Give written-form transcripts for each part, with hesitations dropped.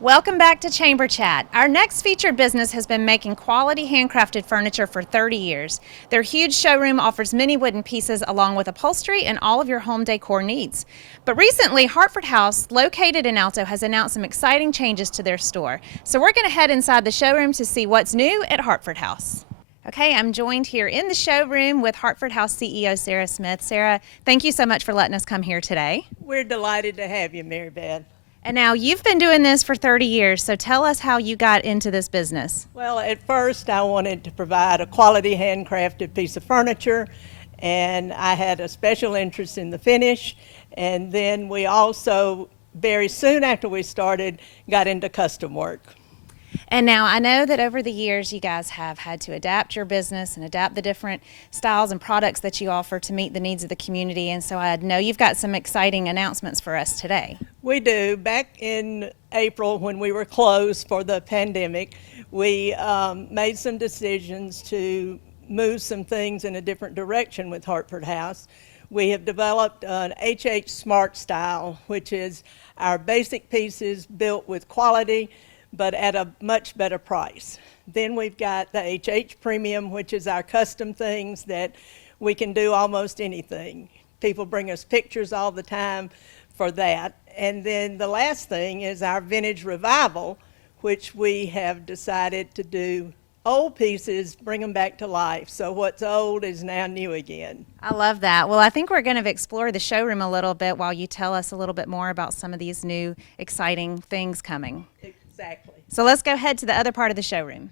Welcome back to Chamber Chat. Our next featured business has been making quality handcrafted furniture for 30 years. Their huge showroom offers many wooden pieces along with upholstery and all of your home decor needs. But recently, Hartford House, located in Alto, has announced some exciting changes to their store. So we're going to head inside the showroom to see what's new at Hartford House. Okay, I'm joined here in the showroom with Hartford House CEO Sarah Smith. Sarah, thank you so much for letting us come here today. We're delighted to have you, Mary Beth. And now you've been doing this for 30 years, so tell us how you got into this business. Well, at first I wanted to provide a quality handcrafted piece of furniture, and I had a special interest in the finish. And then we also, very soon after we started, got into custom work. And now I know that over the years you guys have had to adapt your business and adapt the different styles and products that you offer to meet the needs of the community. And so I know you've got some exciting announcements for us today. We do. Back in April when we were closed for the pandemic, we made some decisions to move some things in a different direction with Hartford House. We have developed an HH Smart Style, which is our basic pieces built with quality but at a much better price. Then we've got the HH Premium, which is our custom things that we can do almost anything. People bring us pictures all the time for that. And then the last thing is our Vintage Revival, which we have decided to do old pieces, bring them back to life. So what's old is now new again. I love that. Well, I think we're going to explore the showroom a little bit while you tell us a little bit more about some of these new exciting things coming. Exactly. So let's go head to the other part of the showroom.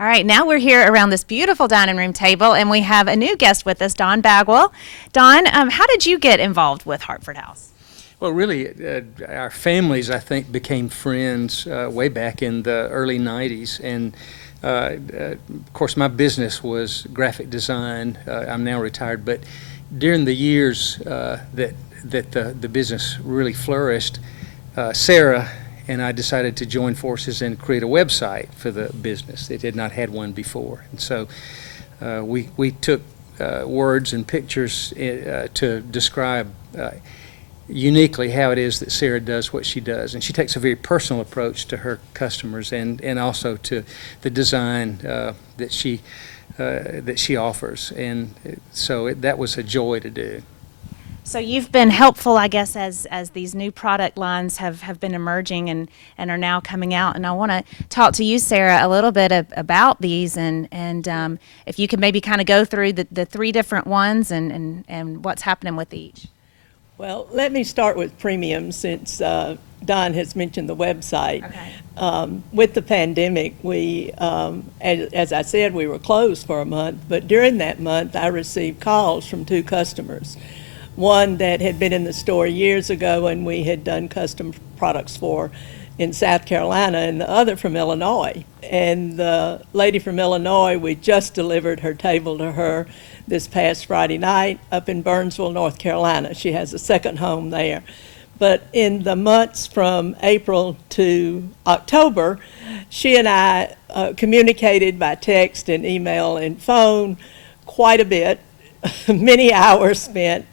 All right, now we're here around this beautiful dining room table, and we have a new guest with us, Don Bagwell. Don, how did you get involved with Hartford House? Well, really, our families, I think, became friends way back in the early 90s. And, of course, my business was graphic design. I'm now retired. But during the years that the business really flourished, Sarah and I decided to join forces and create a website for the business. It had not had one before. And so we took words and pictures to describe uniquely how it is that Sarah does what she does. And she takes a very personal approach to her customers and also to the design that she offers. And so that was a joy to do. So you've been helpful, I guess, as these new product lines have been emerging and are now coming out. And I want to talk to you, Sarah, a little bit about these and if you could maybe kind of go through the three different ones and what's happening with each. Well, let me start with premium since Don has mentioned the website. Okay. With the pandemic, we, as I said, we were closed for a month, but during that month I received calls from two customers. One that had been in the store years ago and we had done custom products for in South Carolina, and the other from Illinois. And the lady from Illinois, we just delivered her table to her this past Friday night up in Burnsville, North Carolina. She has a second home there. But in the months from April to October, she and I communicated by text and email and phone quite a bit, many hours spent.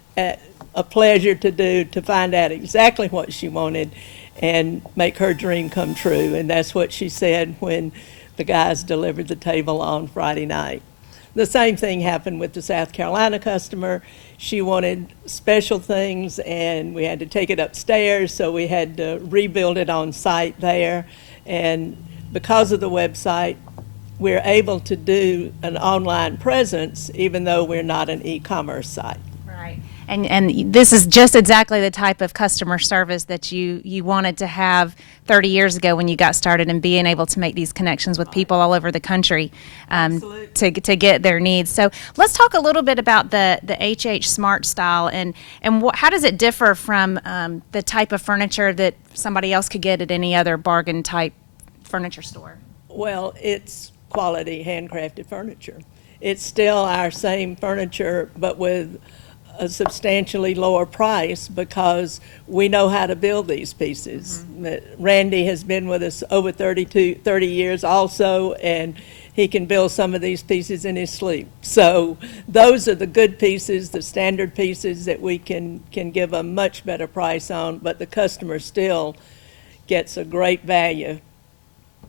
A pleasure to do, to find out exactly what she wanted and make her dream come true. And that's what she said when the guys delivered the table on Friday night. The same thing happened with the South Carolina customer. She wanted special things and we had to take it upstairs, so we had to rebuild it on site there. And because of the website, we're able to do an online presence even though we're not an e-commerce site. And this is just exactly the type of customer service that you wanted to have 30 years ago when you got started, and being able to make these connections with people all over the country to get their needs. So let's talk a little bit about the HH Smart Style and how does it differ from the type of furniture that somebody else could get at any other bargain type furniture store? Well, it's quality handcrafted furniture. It's still our same furniture, but with a substantially lower price because we know how to build these pieces. Mm-hmm. Randy has been with us over 30 years also, and he can build some of these pieces in his sleep. So those are the good pieces, the standard pieces that we can give a much better price on, but the customer still gets a great value.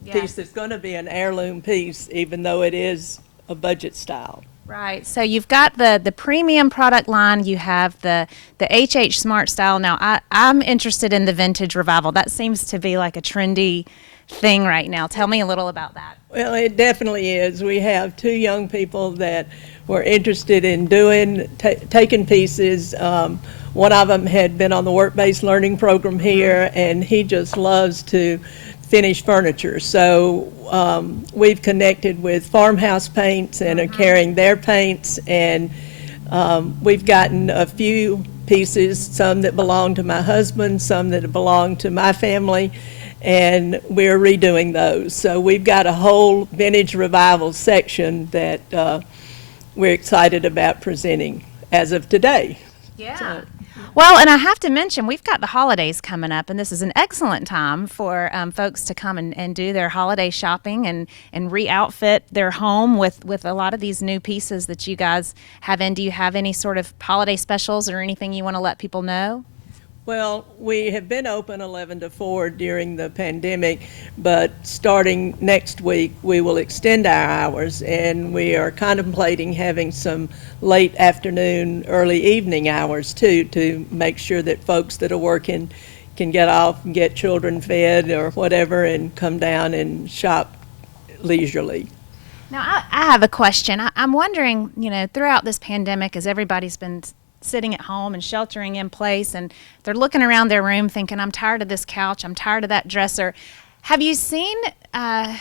Yeah. Piece that's going to be an heirloom piece, even though it is a budget style. Right. So you've got the premium product line. You have the HH Smart Style. Now I'm interested in the Vintage Revival. That seems to be like a trendy thing right now. Tell me a little about that. Well, it definitely is. We have two young people that were interested in doing, taking pieces. One of them had been on the work-based learning program here, and he just loves to finish furniture. So we've connected with Farmhouse Paints and are carrying their paints, and we've gotten a few pieces, some that belong to my husband, some that belong to my family, and we're redoing those. So we've got a whole Vintage Revival section that we're excited about presenting as of today. Yeah. So, Well, and I have to mention, we've got the holidays coming up, and this is an excellent time for folks to come and do their holiday shopping and re-outfit their home with a lot of these new pieces that you guys have in. Do you have any sort of holiday specials or anything you want to let people know? well, we have been open 11 to 4 during the pandemic, but starting next week, we will extend our hours, and we are contemplating having some late afternoon, early evening hours too, to make sure that folks that are working can get off and get children fed or whatever and come down and shop leisurely. Now, I have a question. I'm wondering, throughout this pandemic, as everybody's been sitting at home and sheltering in place, and they're looking around their room thinking, I'm tired of this couch, I'm tired of that dresser. Have you seen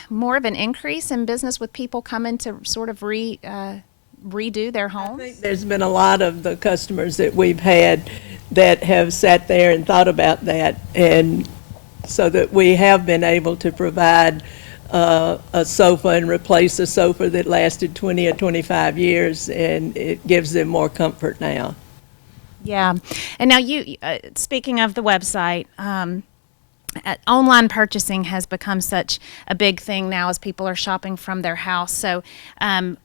more of an increase in business with people coming to sort of redo their homes? I think there's been a lot of the customers that we've had that have sat there and thought about that, and so that we have been able to provide a sofa and replace a sofa that lasted 20 or 25 years, and it gives them more comfort now. Yeah. And now speaking of the website, online purchasing has become such a big thing now as people are shopping from their house. So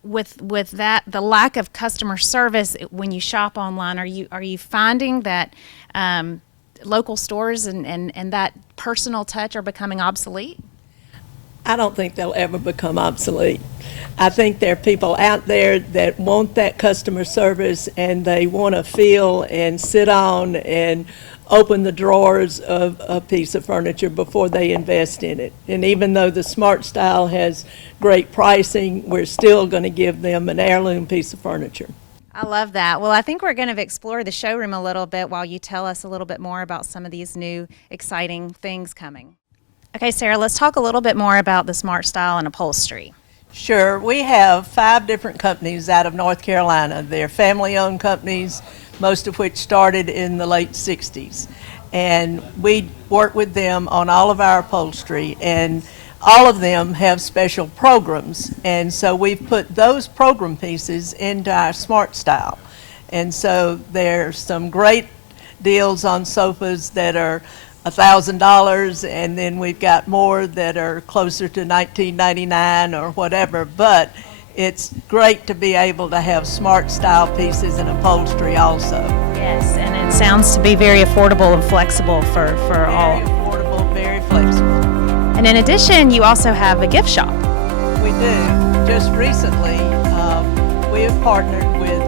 with that, the lack of customer service when you shop online, are you finding that local stores and that personal touch are becoming obsolete? I don't think they'll ever become obsolete. I think there are people out there that want that customer service, and they want to feel and sit on and open the drawers of a piece of furniture before they invest in it. And even though the Smart Style has great pricing, we're still going to give them an heirloom piece of furniture. I love that. Well, I think we're going to explore the showroom a little bit while you tell us a little bit more about some of these new exciting things coming. Okay, Sarah, let's talk a little bit more about the Smart Style and upholstery. Sure. We have 5 different companies out of North Carolina. They're family-owned companies, most of which started in the late 60s. And we work with them on all of our upholstery, and all of them have special programs. And so we've put those program pieces into our Smart Style. And so there's some great deals on sofas that are $1,000, and then we've got more that are closer to $19.99 or whatever, but it's great to be able to have Smart Style pieces and upholstery also. Yes, and it sounds to be very affordable and flexible for all. Very affordable, very flexible. And in addition, you also have a gift shop. We do. Just recently, we have partnered with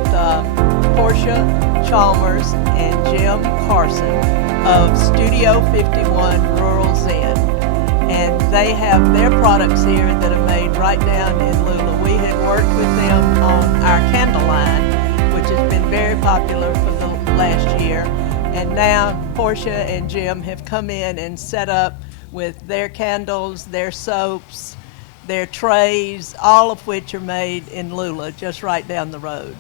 Portia Chalmers and Jim Carson of Studio 51 Rural Zen, and they have their products here that are made right down in Lula. We had worked with them on our candle line, which has been very popular for the last year, and now Portia and Jim have come in and set up with their candles, their soaps, their trays, all of which are made in Lula, just right down the road.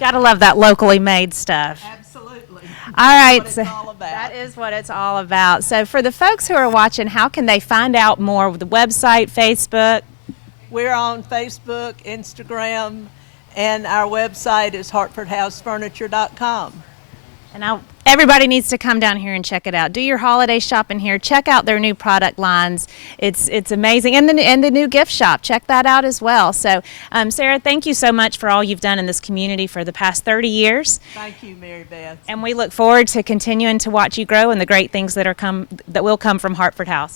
Gotta love that locally made stuff. Absolutely. All right, That's so what it's all about. that is what it's all about. So for the folks who are watching, how can they find out more with the website, Facebook? We're on Facebook, Instagram, and our website is hartfordhousefurniture.com. And everybody needs to come down here and check it out. Do your holiday shopping here. Check out their new product lines. It's amazing. And the new gift shop. Check that out as well. So, Sarah, thank you so much for all you've done in this community for the past 30 years. Thank you, Mary Beth. And we look forward to continuing to watch you grow and the great things that will come from Hartford House.